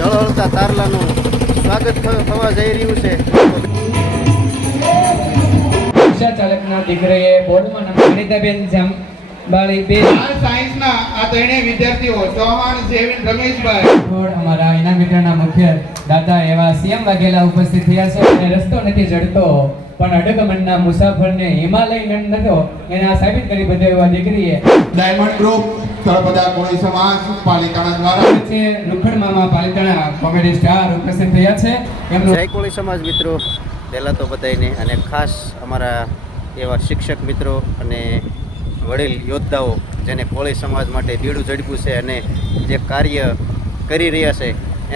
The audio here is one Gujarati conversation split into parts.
ઝળહળતા તારલાનું સ્વાગત થવા જઈ રહ્યું છે. રિક્ષા ચાલકના દીકરીએ બોર્ડમાં નામ અનિતાબેન જાંબાળી બેન સાયન્સના આ ત્રણેય વિદ્યાર્થીઓ ચૌહાણ જેવિન રમેશભાઈ બોર્ડ અમારા ઇનામ વિતરણના મુખ્ય દાતા એવા સીએમ વાઘેલા ઉપસ્થિત થયા છે. અને રસ્તો નથી જડતો પણ અડગમનના મુસાફરને હિમાલય નતો એના સાબિત કરી બતાવ્યા દીકરીએ. ડાયમંડ ગ્રુપ તળપદા કોળી સમાજ પાલિતાણા દ્વારા છે લુખડ મામા પાલિતાણા કોમેડી સ્ટાર ઉપસ્થિત થયા છે. એમનું જય કોળી સમાજ મિત્રો, પહેલાં તો બધાને અને ખાસ અમારા એવા શિક્ષક મિત્રો અને વડીલ યોદ્ધાઓ જેને કોળી સમાજ માટે બીડું ઝડપ્યું છે અને જે કાર્ય કરી રહ્યા છે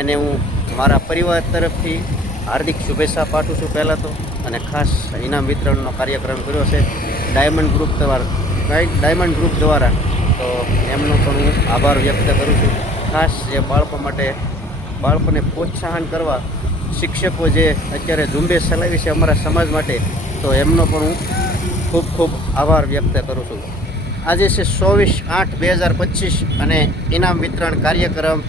એને હું મારા પરિવાર તરફથી હાર્દિક શુભેચ્છા પાઠવું છું. પહેલાં તો અને ખાસ ઇનામ વિતરણનો કાર્યક્રમ કર્યો છે ડાયમંડ ગ્રુપ દ્વારા તો એમનો પણ હું આભાર વ્યક્ત કરું છું. ખાસ જે બાળકોને પ્રોત્સાહન કરવા શિક્ષકો જે અત્યારે ઝુંબેશ ચલાવી છે અમારા સમાજ માટે, તો એમનો પણ હું ખૂબ ખૂબ આભાર વ્યક્ત કરું છું. આજે છે 24/8/2025 અને ઇનામ વિતરણ કાર્યક્રમ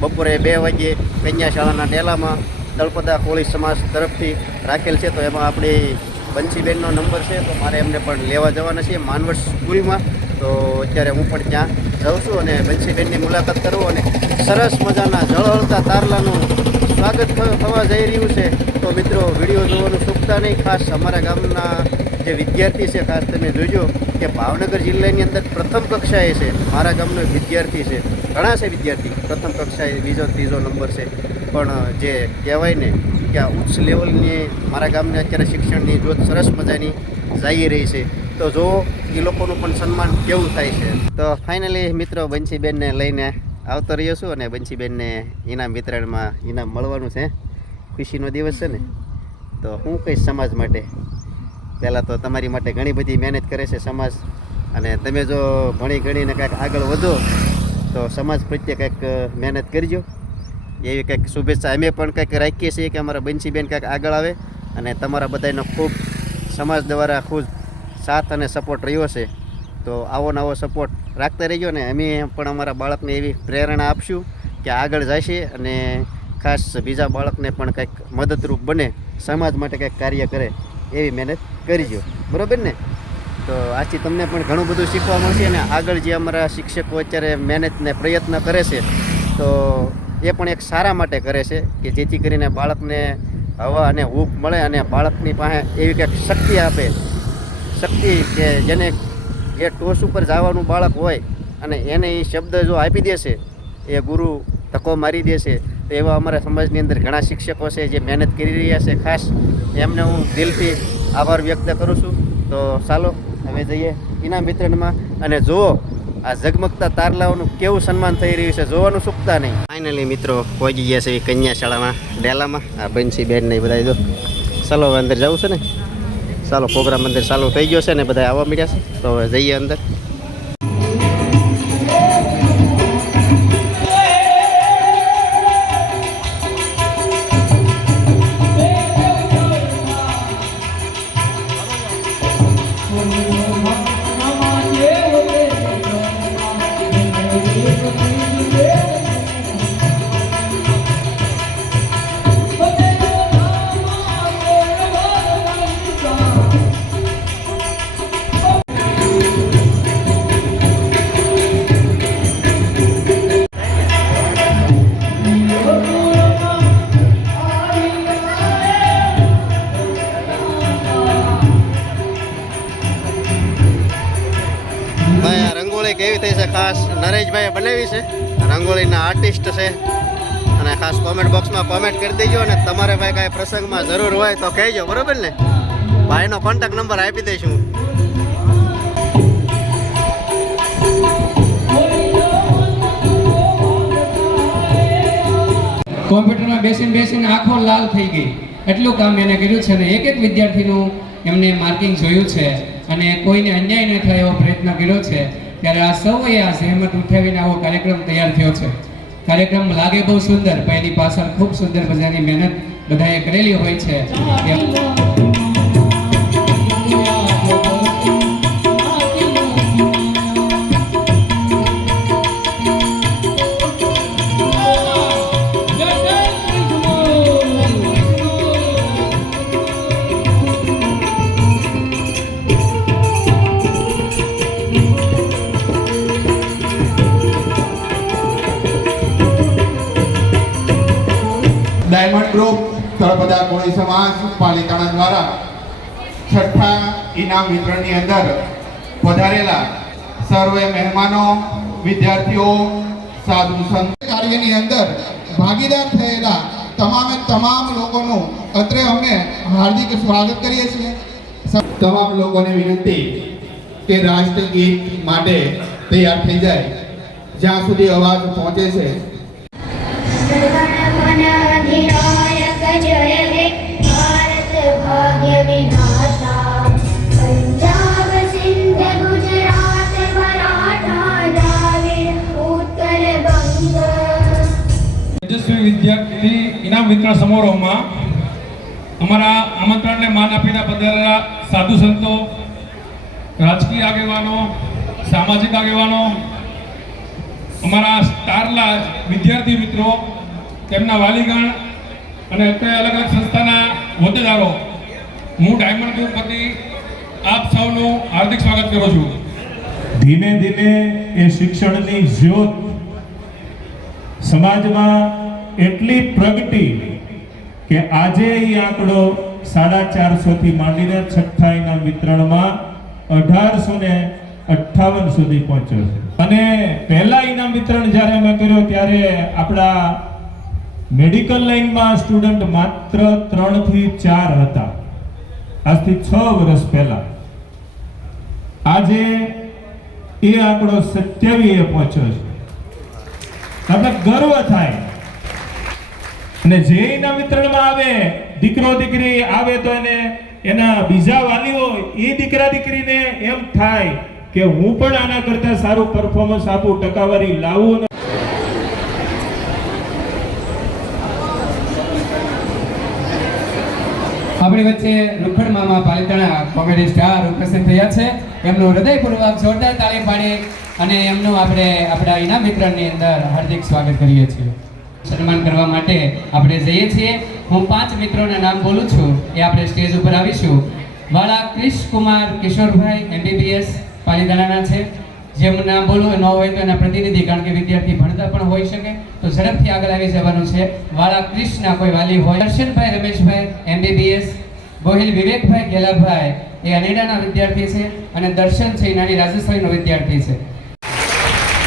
બપોરે 2 વાગ્યે કન્યા શાળાના ડેલામાં તળપદા કોળી સમાજ તરફથી રાખેલ છે. તો એમાં આપણી બંસીબેનનો નંબર છે, તો મારે એમને પણ લેવા જવાના છે માનવડ સ્કૂલમાં. તો અત્યારે હું પણ ત્યાં જાઉં છું અને બંસીબેનની મુલાકાત કરું અને સરસ મજાના ઝળહળતા તારલાનું સ્વાગત થવા જઈ રહ્યું છે. તો મિત્રો વિડીયો જોવાનું ચૂકતા નહીં. ખાસ અમારા ગામના જે વિદ્યાર્થી છે, ખાસ તમે જોજો કે ભાવનગર જિલ્લાની અંદર પ્રથમ કક્ષાએ છે મારા ગામનો વિદ્યાર્થી છે. ઘણા છે વિદ્યાર્થી પ્રથમ કક્ષાએ, બીજો ત્રીજો નંબર છે, પણ જે કહેવાય ને કે આ ઉચ્ચ લેવલની મારા ગામને અત્યારે શિક્ષણની જોત સરસ મજાની જઈ રહી છે. તો જો એ લોકોનું પણ સન્માન કેવું થાય છે. તો ફાઇનલી મિત્રો બંસીબેનને લઈને આવતો રહ્યો છું અને બંસીબેનને ઇનામ વિતરણમાં ઇનામ મળવાનું છે. ખુશીનો દિવસ છે ને, તો હું કહીશ સમાજ માટે પહેલાં તો તમારી માટે ઘણી બધી મહેનત કરે છે સમાજ, અને તમે જો ભણીને કાંઈક આગળ વધો તો સમાજ પ્રત્યે કંઈક મહેનત કરજો. એવી કંઈક શુભેચ્છા અમે પણ કંઈક રાખીએ છીએ કે અમારા બંસીબેન કંઈક આગળ આવે, અને તમારા બધાનો ખૂબ સમાજ દ્વારા ખૂબ સાથ અને સપોર્ટ રહ્યો છે. તો આવો સપોર્ટ રાખતા રહીજો ને અમે પણ અમારા બાળકને એવી પ્રેરણા આપશું કે આગળ જશે અને ખાસ બીજા બાળકને પણ કંઈક મદદરૂપ બને, સમાજ માટે કંઈક કાર્ય કરે એવી મહેનત કરજો. બરાબર ને? તો આથી તમને પણ ઘણું બધું શીખવા મળશે. અને આગળ જે અમારા શિક્ષકો અત્યારે મહેનત ને પ્રયત્ન કરે છે, તો એ પણ એક સારા માટે કરે છે કે જેથી કરીને બાળકને હવા અને હૂંફ મળે અને બાળકની પાસે એવી કંઈક શક્તિ આપે, શક્તિ કે જેને જે ટોચ ઉપર જવાનું બાળક હોય અને એને એ શબ્દ જો આપી દેશે, એ ગુરુ ધક્કો મારી દેશે. તો એવા અમારા સમાજની અંદર ઘણા શિક્ષકો છે જે મહેનત કરી રહ્યા છે. ખાસ એમને હું દિલથી આભાર વ્યક્ત કરું છું. તો ચાલો હવે જઈએ ઇનામ વિતરણમાં અને જુઓ આ ઝગમગતા તારલાઓનું કેવું સન્માન થઈ રહ્યું છે, જોવાનું ચૂકતા નહીં. ફાઇનલી મિત્રો પહોંચી ગયા છે કન્યા શાળામાં ડેલામાં. આ બંસીબેન ને બધા જો ચાલો હવે અંદર જવું છે ને, ચાલો પ્રોગ્રામ અંદર ચાલુ થઈ ગયો છે ને બધા આવવા મળ્યા છે. તો હવે જઈએ અંદર. કેવી થઈ છે ખાસ નરેશભાઈએ બનાવી છે, રંગોળીના આર્ટિસ્ટ છે. અને ખાસ કોમેન્ટ બોક્સમાં કોમેન્ટ કરી દેજો. અને તમારે ભાઈ કાંઈ પ્રસંગમાં જરૂર હોય તો કહેજો, બરાબર ને? ભાઈનો કોન્ટેક્ટ નંબર આપી દઈશું. કોમ્પ્યુટરમાં બેસીને આંખો લાલ થઈ ગઈ, એટલું કામ એને કર્યું છે. અને એક વિદ્યાર્થીનું એમને માર્કિંગ જોયું છે અને કોઈને અન્યાય ન થાય એવો પ્રયત્ન કર્યો છે. ત્યારે આ સૌએ આ સહેમત ઉઠાવીને આવો કાર્યક્રમ તૈયાર થયો છે. કાર્યક્રમ લાગે બહુ સુંદર, પણ એની પાછળ ખૂબ સુંદર મજાની મહેનત બધાએ કરેલી હોય છે. ડાયમંડ ગ્રુપ તળપદા કોળી સમાજ પાલિતાણા દ્વારા છઠ્ઠા ઇનામ વિતરણની અંદર પધારેલા સર્વે મહેમાનો, વિદ્યાર્થીઓ, સાધુ સંત કાર્યની અંદર ભાગીદાર થયેલા તમામ લોકોનું અત્રે અમે હાર્દિક સ્વાગત કરીએ છીએ. તમામ લોકોને વિનંતી કે રાષ્ટ્રીય ગીત માટે તૈયાર થઈ જાય. જ્યાં સુધી અવાજ પહોંચે છે गणगणाधिनायक जय हे भारत भाग्य विधाता पंजाब सिंध गुजरात मराठा द्राविड़ उत्तर बंग. તેજસ્વી વિદ્યાર્થી ઇનામ વિતરણ સમારોહમાં અમારા આમંત્રણને માન આપીને પધારેલા સાધુ સંતો, રાજકીય આગેવાનો, સામાજિક આગેવાનો, અમારા સ્ટારના વિદ્યાર્થી મિત્રો, તેમના વાલીગણ અને અલગ અલગ સંસ્થાના હોદ્દેદારો, હું ડાયમંડ ગ્રુપ વતી આપ સૌનું હાર્દિક સ્વાગત કરું છું. ધીમે ધીમે એ શિક્ષણની જ્યોત સમાજમાં એટલી પ્રગટી કે આજે એ આંકડો 450 થી માંડીને છઠ્ઠા ઇનામ વિતરણમાં 1858 સુધી પહોંચ્યો છે. અને પહેલા ઇનામ વિતરણ જ્યારે અમે કર્યો ત્યારે આપણા મેડિકલ લાઇનમાં સ્ટુડન્ટ માત્ર 3 થી 4 હતા, આજથી 6 વર્ષ પહેલા. આજે એ આંકડો 27 એ પહોંચ્યો છે. આપણે ગર્વ થાય. અને જે ઇનામ વિતરણમાં આવે, દીકરો દીકરી આવે તો એના બીજા વાલીઓ એ દીકરા દીકરીને એમ થાય કે હું પણ આના કરતા સારું પરફોર્મન્સ આપું, ટકાવારી લાવું. આપણી વચ્ચે રૂખડ મામા પાલિતાણા કોમેડી સ્ટાર ઉપસ્થિત થયા છે. એમનું હૃદયપૂર્વક જોરદાર તાળી પાડી અને એમનું આપણે આપણા ઇનામ વિતરણની અંદર હાર્દિક સ્વાગત કરીએ છીએ. સન્માન કરવા માટે આપણે જઈએ છીએ. હું 5 મિત્રોના નામ બોલું છું, એ આપણે સ્ટેજ ઉપર આવીશું. વાળા ક્રિશ કુમાર કિશોરભાઈ MBBS પાલિતાણાના છે. જેમનું નામ બોલું ન હોય તો એના પ્રતિનિધિ, કારણ કે વિદ્યાર્થી ભણતા પણ હોઈ શકે, તો ઝડપથી આગળ આવી જવાનું છે. વાળા ક્રિશના કોઈ વાલી હોય. દર્શનભાઈ રમેશભાઈ MBBS, ગોહિલ વિવેકભાઈ ગેલાભાઈ એ અનેડાના વિદ્યાર્થી છે, અને દર્શન છે એ નાની રાજસ્થાનનો વિદ્યાર્થી છે.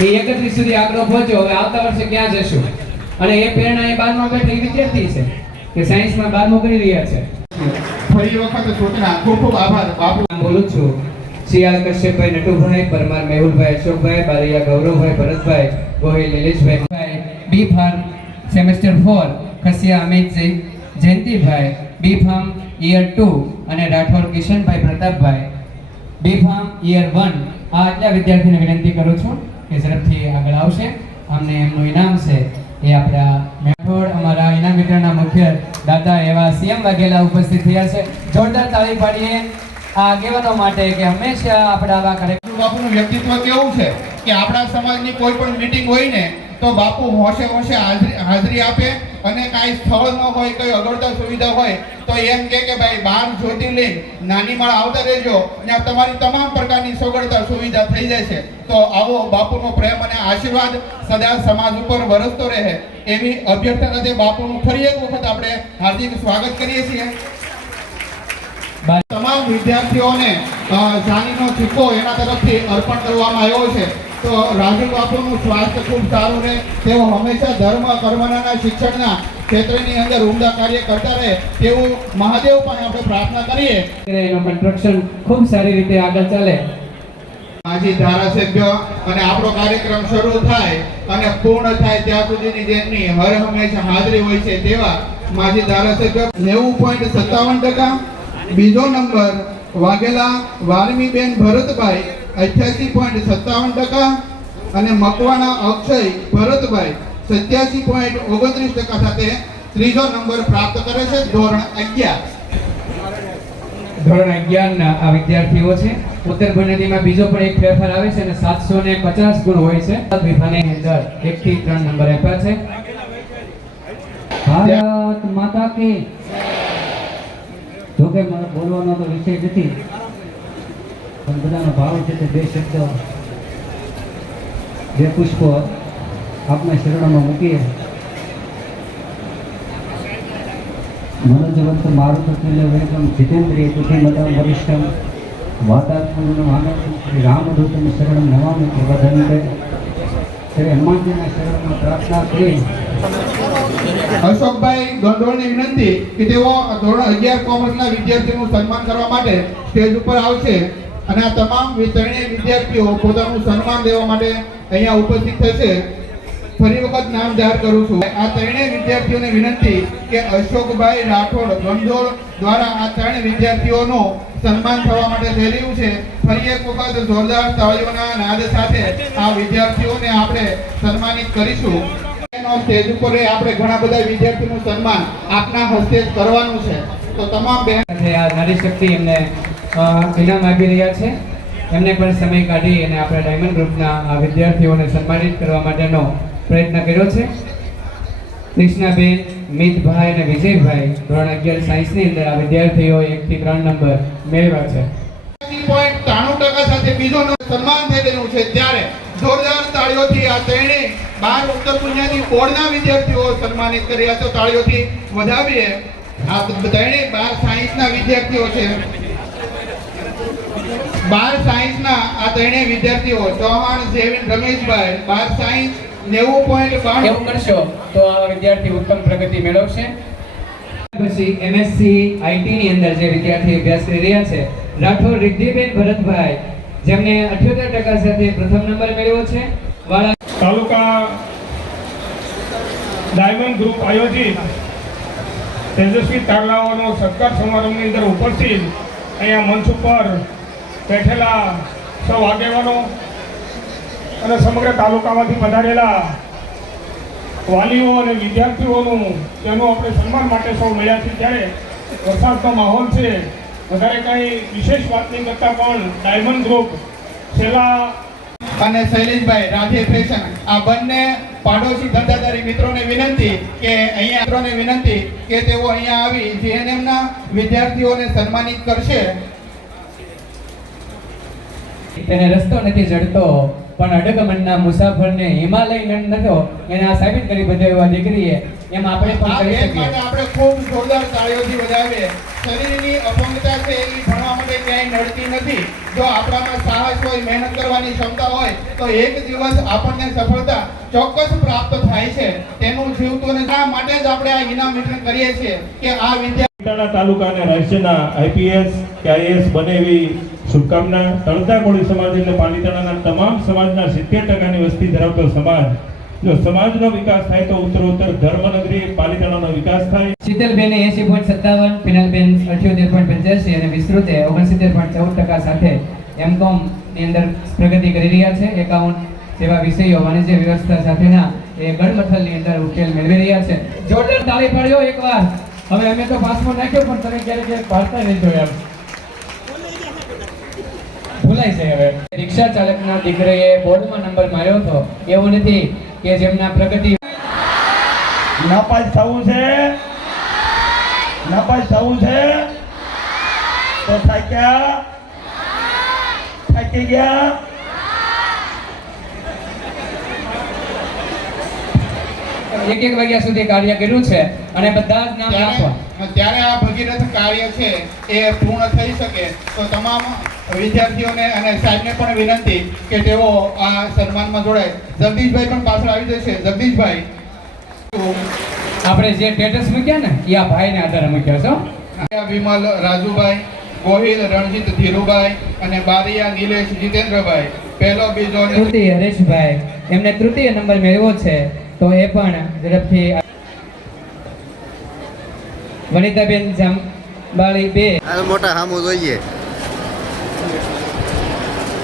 એ 31 સુધી આગળ પહોંચ્યો. હવે આવતા વર્ષે ક્યાં જશું? અને એ પ્રેરણા એ 12મા બેઠી વિદ્યાર્થી છે કે સાયન્સમાં 12મું કરી રહ્યા છે. ફરી વખત સૂચના. ખૂબ ખૂબ આભાર બાપુ. નામ બોલું છું. સિયાલ કશ્યપભાઈ નટુભાઈ, પરમાર મેહુલભાઈ અશોકભાઈ, બારૈયા ગૌરવભાઈ ભરતભાઈ, ગોહિલ નિલેશભાઈ, બી ફાર્મ સેમેસ્ટર 4 ખસિયા અમિતજી જયંતિભાઈ, બી ફાર્મ યર 2 અને રાઠોડ કિશનભાઈ પ્રતાપભાઈ, બી ફાર્મ યર 1. આ આટલા વિદ્યાર્થીને વિનંતી કરું છું કે ઝડપથી આગળ આવશે. અમને એમનું ઇનામ છે એ આપણા મેઠોડ અમારા ઇનામ વિતરણના મુખ્ય દાતા એવા CM વાઘેલા ઉપસ્થિત થયા છે. જોરદાર તાળી પાડીએ આ આગેવાનો માટે કે હંમેશા આપણે આવા કાર્યક્રમ. બાપુનું વ્યક્તિત્વ કેવું છે કે આપણા સમાજની કોઈ પણ મીટિંગ હોય ને તો બાપુ હોશે હાજરી આપે. અને કાંઈ સ્થળ ન હોય, કઈ અગવડતા સુવિધા હોય તો એમ કે ભાઈ 12 જ્યોતિર્લિંગ નાનીમાળ આવતા રહેજો, ત્યાં તમારી તમામ પ્રકારની સગવડતા સુવિધા થઈ જશે. તો આવો બાપુનો પ્રેમ અને આશીર્વાદ સદા સમાજ ઉપર વરસતો રહે એવી અભ્યર્થના સાથે બાપુનું ફરી એક વખત આપણે હાર્દિક સ્વાગત કરીએ છીએ. તમામ વિદ્યાર્થીઓને જાનીનો સિક્કો એના તરફથી અર્પણ કરવામાં આવ્યો છે. તો રાજુ બાપુનું સ્વાસ્થ્ય ખૂબ સારું રહે, તેઓ હંમેશા ધર્મ કર્મના શિક્ષણના ક્ષેત્રની અંદર ઉમદા કાર્ય કરતા રહે તેવું મહાદેવ પણ આપણે પ્રાર્થના કરીએ. એનું કન્સ્ટ્રક્શન ખૂબ સારી રીતે આગળ ચાલે. માજી ધારાસભ્ય અને આપણો કાર્યક્રમ શરૂ થાય અને પૂર્ણ થાય ત્યાં સુધીની જેમની હર હંમેશા હાજરી હોય છે તેવા માજી ધારાસભ્ય 90.57%. બીજો નંબર વાઘેલા વાલ્મીબેન ભરતભાઈ 88.57% અને મકવાણા અક્ષય ભરતભાઈ 87.29% સાથે ત્રીજો નંબર પ્રાપ્ત કરે છે. ધોરણ 11 ના આ વિદ્યાર્થીઓ છે. ઉત્તર ભણતરીમાં બીજો પણ એક ફેરફાર આવે છે અને 750 ગુણ હોય છે. વિભાગની અંદર 1 થી 3 નંબર આપ્યા છે. ભારત માતા કી. જોકે મને બોલવાનો તો વિષય નથી, પણ બધાનો ભાવ છે તે 2 શબ્દ 2 પુષ્પો આપના શરણોમાં મૂકીએ. मनोजवंत मारुतुल्य वेगम जितेन्द्रिय तुतिमतं वरिष्ठं वातात्मनं आनन्दं श्री रामदूतं शरणं नमामि प्रबोधन्ते श्री हनुमानजीના શરણમાં પ્રાર્થના કરી અશોકભાઈ ગોંડોળની વિનંતી કે તેઓ ધોરણ 11 કોમર્સના વિદ્યાર્થીઓનું સન્માન કરવા માટે સ્ટેજ ઉપર આવશે અને આ તમામ ત્રણેય વિદ્યાર્થીઓ પોતાનું સન્માન લેવા માટે અહીંયા ઉપસ્થિત થશે. ફરી વખત નામ જાહેર કરું છું. આ ત્રણેય વિદ્યાર્થીઓને વિનંતી કે અશોકભાઈ રાઠોડ ગંડોળ દ્વારા આ ત્રણ વિદ્યાર્થીઓનું સન્માન થવા માટે થઈ રહ્યું છે. ફરી એક વખત જોરદાર તાળીઓના નાદ સાથે આ વિદ્યાર્થીઓને આપણે સન્માનિત કરીશું. સ્ટેજ ઉપર આપણે ઘણા બધા વિદ્યાર્થીઓનું સન્માન આપના હસ્તે કરવાનું છે. તો તમામ બહેન આ નારી શક્તિ એમને ઇનામ આપી રહ્યા છે. એમને પણ સમય કાઢી અને આપણા ડાયમંડ ગ્રુપના આ વિદ્યાર્થીઓને સન્માનિત કરવા માટેનો પ્રયત્ન કર્યો છે. કૃષ્ણાબેન, મિતભાઈ અને વિજયભાઈ ધોરણ 11 સાયન્સની અંદર આ વિદ્યાર્થીઓ 1 થી 3 નંબર મેળવ્યા છે. 93% સાથે બીજો સન્માન થઈ રહ્યું છે. ત્યારે જોરદાર તાળીઓથી આ ત્રણેય 12 ઉત્તર પુણ્યની બોર્ડના વિદ્યાર્થીઓ સન્માનિત કર્યા છે. તાળીઓથી વધાવીએ. આ ત્રણેય 12 સાયન્સના વિદ્યાર્થીઓ છે. 12 સાયન્સના આ ત્રણેય વિદ્યાર્થીઓ ચૌહાણ જેવિન રમેશભાઈ 12 સાયન્સ 90.92 એવું કરશો તો આ વિદ્યાર્થી ઉત્તમ પ્રગતિ મેળવશે. પછી એમએસસી આઈટી ની અંદર જે વિદ્યાર્થી અભ્યાસ કરી રહ્યા છે રાઠોડ રિદ્ધિબેન ભરતભાઈ જેમને 78% સાથે પ્રથમ નંબર મેળવ્યો છે. વાળા તાલુકા ડાયમંડ ગ્રુપ આયોજિત તેજસ્વી તારલાઓનો સત્કાર સમારંભની અંદર ઉપસ્થિત અહીંયા મંચ ઉપર બેઠેલા સૌ આગેવાનો અને સમગ્ર તાલુકામાંથી પધારેલા વાલીઓ અને વિદ્યાર્થીઓનું તેનું આપણે સન્માન માટે સૌ મળ્યા છે. ત્યારે વરસાદનો માહોલ છે. વધારે કંઈ વિશેષ વાત નહીં કરતા પણ ડાયમંડ ગ્રુપ છેલ્લા અને શૈલેષભાઈ રાધે ફેશન આ બંને પાડોશી ધંધાદારી મિત્રોને વિનંતી કે અહીંયા મિત્રોને વિનંતી કે તેઓ અહીંયા આવી જીએનએમના વિદ્યાર્થીઓને સન્માનિત કરશે. તેને રસ્તો નથી જડતો પણ અડગમનના મુસાફરને હિમાલય નતો એને આ સાબિત કરી બતાવ્યા દીકરીએ. એમ આપણે પણ આ કરી બેન શકીએ. માટે આપણે ખૂબ જોરદાર તાળીઓથી વધાવીએ. શરીરની અપંગતા છે એ ભણવા માટે ક્યાંય નડતી નથી. જો આપણામાં સાહસ હોય, મહેનત કરવાની ક્ષમતા હોય તો એક દિવસ આપણને સફળતા ચોક્કસ પ્રાપ્ત થાય છે. તેનું જીવતું અને આ માટે જ આપણે આ ઇનામ વિતરણ કરીએ છીએ કે આ પાલિતાણા તાલુકા અને રાજ્યના આઈપીએસ કે આઈએએસ બને એવી શુભકામના. તળતા કોળી સમાજ એટલે પાલિતાણાના તમામ સમાજના 70% વસ્તી ધરાવતો સમાજ. જો સમાજનો વિકાસ થાય તો ઉત્તરોત્તર ધર્મનગરી પાલિતાણાનો વિકાસ થાય. શીતલબેન 80.57, પિનલબેન 78.85 અને વિસ્તૃતે 69.14% સાથે એમકોમ ની અંદર પ્રગતિ કરી રહ્યા છે. એકાઉન્ટ જેવા વિષયો વાણિજ્ય વ્યવસ્થા સાથેના એ ગઢમથલની અંદર ઉકેલ મેળવી રહ્યા છે. જોરદાર તાળી પાડ્યો એકવાર. હવે અમે તો પાસમાં નાખ્યો પણ તમે ક્યારેક પાડતા નહીં જોયા. ભૂલાય છે હવે. રિક્ષા ચાલકના દીકરીએ બોર્ડમાં નંબર માર્યો હતો. એવું નથી કે જેમના પ્રગતિ નાપાસ થવું છે, નાપાસ થવું છે તો થાકી ગયા. એક વાગ્યા સુધી કાર્ય કર્યું છે અને બધા જ નામ આપવા. ત્યારે આ ભગીરથ કાર્ય છે એ પૂર્ણ થઈ શકે તો તમામ વિદ્યાર્થીઓને અને સાહેબને પણ વિનંતી કે તેઓ આ સન્માનમાં જોડાય. જગદીશભાઈ પણ પાછળ આવી જશે. જગદીશભાઈ આપણે જે સ્ટેટસ મૂક્યા ને એ આ ભાઈને આધારે મૂક્યા છો. વિમલ રાજુભાઈ, ગોહિલ રણજીત ધીરુભાઈ અને બારિયા નિલેશ જીતેન્દ્રભાઈ પહેલો બીજો અને તૃતીય હરેશભાઈ એમને તૃતીય નંબર મેળવ્યો છે. તો એ પણ ઝડપથી વનિતાબેન જાંબાળી 2 આ મોટા હામું જોઈએ.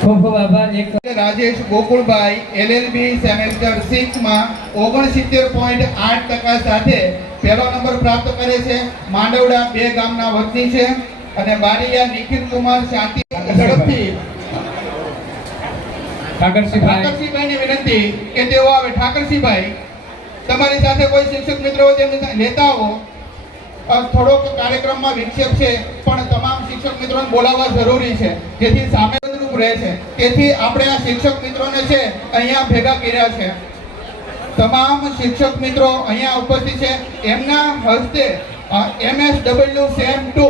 ખૂબ ખૂબ આભાર. એક રાજેશ ગોકુળભાઈ એલએલબી સેમેસ્ટર 6 માં 69.8% સાથે પહેલો નંબર પ્રાપ્ત કરે છે. માંડવડા 2 ગામના વતની છે અને બારિયા નિખિલ કુમાર શાંતિ ઝડપથી ઠાકરસિંહભાઈને વિનંતી કે તેઓ આવે. ઠાકરસિંહભાઈ તમારી સાથે કોઈ શિક્ષક મિત્રો તેમને લેતા આવો. થોડોક કાર્યક્રમમાં વિક્ષેપ છે પણ તમામ શિક્ષક મિત્રોને બોલાવવા જરૂરી છે જેથી સામેરૂપ રહે છે. તેથી આપણે આ શિક્ષક મિત્રોને છે અહીંયા ભેગા કર્યા છે. તમામ શિક્ષક મિત્રો અહીંયા ઉપસ્થિત છે. એમના હસ્તે MSW સેમ 2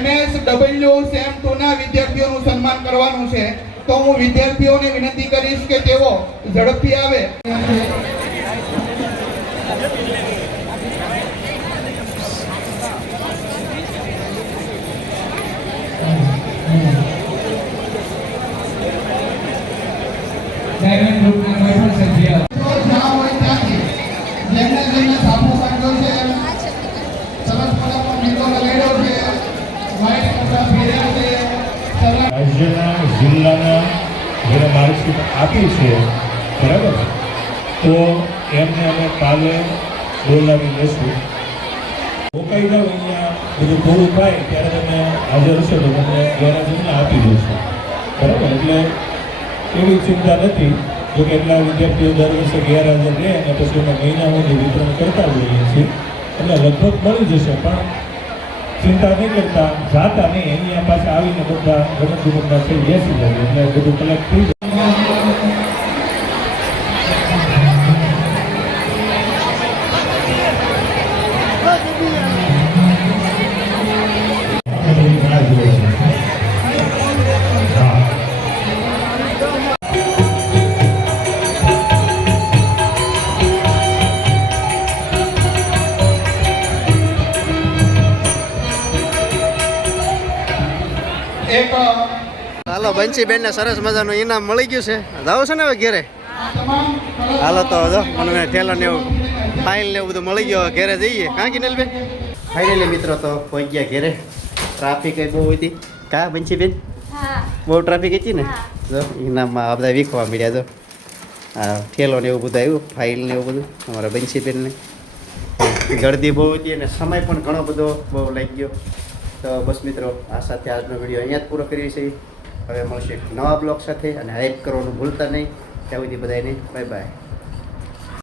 MSW સેમ 2 ના વિદ્યાર્થીઓનું સન્માન કરવાનું છે. તો હું વિદ્યાર્થીઓને વિનંતી કરીશ કે તેઓ ઝડપથી આવે. ડાયમંડ ગ્રુપના કોઈ પણ સભ્ય જ્યાં હોય ત્યાંથી જેમને સામો કાઢ્યો છે, સરસ મજાનો મીંડો લગાડ્યો છે, વ્હાઈટ કપડાં પહેર્યા છે, રાજ્યના જિલ્લાના જેને માર્કશીટ આપી છે, બરાબર, તો એમને અમે કાલે બોલાવી લેશું. રોકાઈ જાઓ, અહીંયા બધું પૂરું થાય ત્યારે તમે હાજર હશો તો તમને ગેરહાજરીને આપી દઈશું, બરાબર. એટલે એવી ચિંતા નથી. જો કે એટલા વિદ્યાર્થીઓ દર વર્ષે ગેરહાજર રહે અને પછી અમે મહિના સુધી વિતરણ કરતા હોઈએ છીએ, એટલે લગભગ મળી જશે. પણ ચિંતા નહીં કરતા, જાતા નહીં, અહીંયા પાછા આવીને બધા રમતગમતના થઈ બેસી જાય એટલે બધું કલેક્ટ થઈ એક હાલો બંસીબેનને સરસ મજાનું ઇનામ મળી ગયું છે. જાવ છે ને હવે ઘેરે? હાલો તો જો મને ઠેલો ને એવું ફાઇલ ને એવું બધું મળી ગયો. ઘેરે જઈએ કાં કિનલબેન? ફાઇનલી મિત્રો તો પહોંચી ગયા ઘેરે. ટ્રાફિક એ બહુ હતી કા બંસીબેન? બહુ ટ્રાફિક હતી ને. જો ઇનામમાં આ બધા વીખવા મળ્યા. જો હા ઠેલો ને એવું બધું આવ્યું, ફાઇલ ને એવું બધું અમારા બંસીબેનને. ગળદી બહુ હતી અને સમય પણ ઘણો બધો બહુ લાગી ગયો. તો બસ મિત્રો આ સાથે આજનો વિડીયો અહીંયા જ પૂરો કરીએ છીએ. હવે મળશે નવા બ્લોગ સાથે અને હાઈપ કરવાનું ભૂલતા નહીં. ત્યાં સુધી બધાને બાય બાય.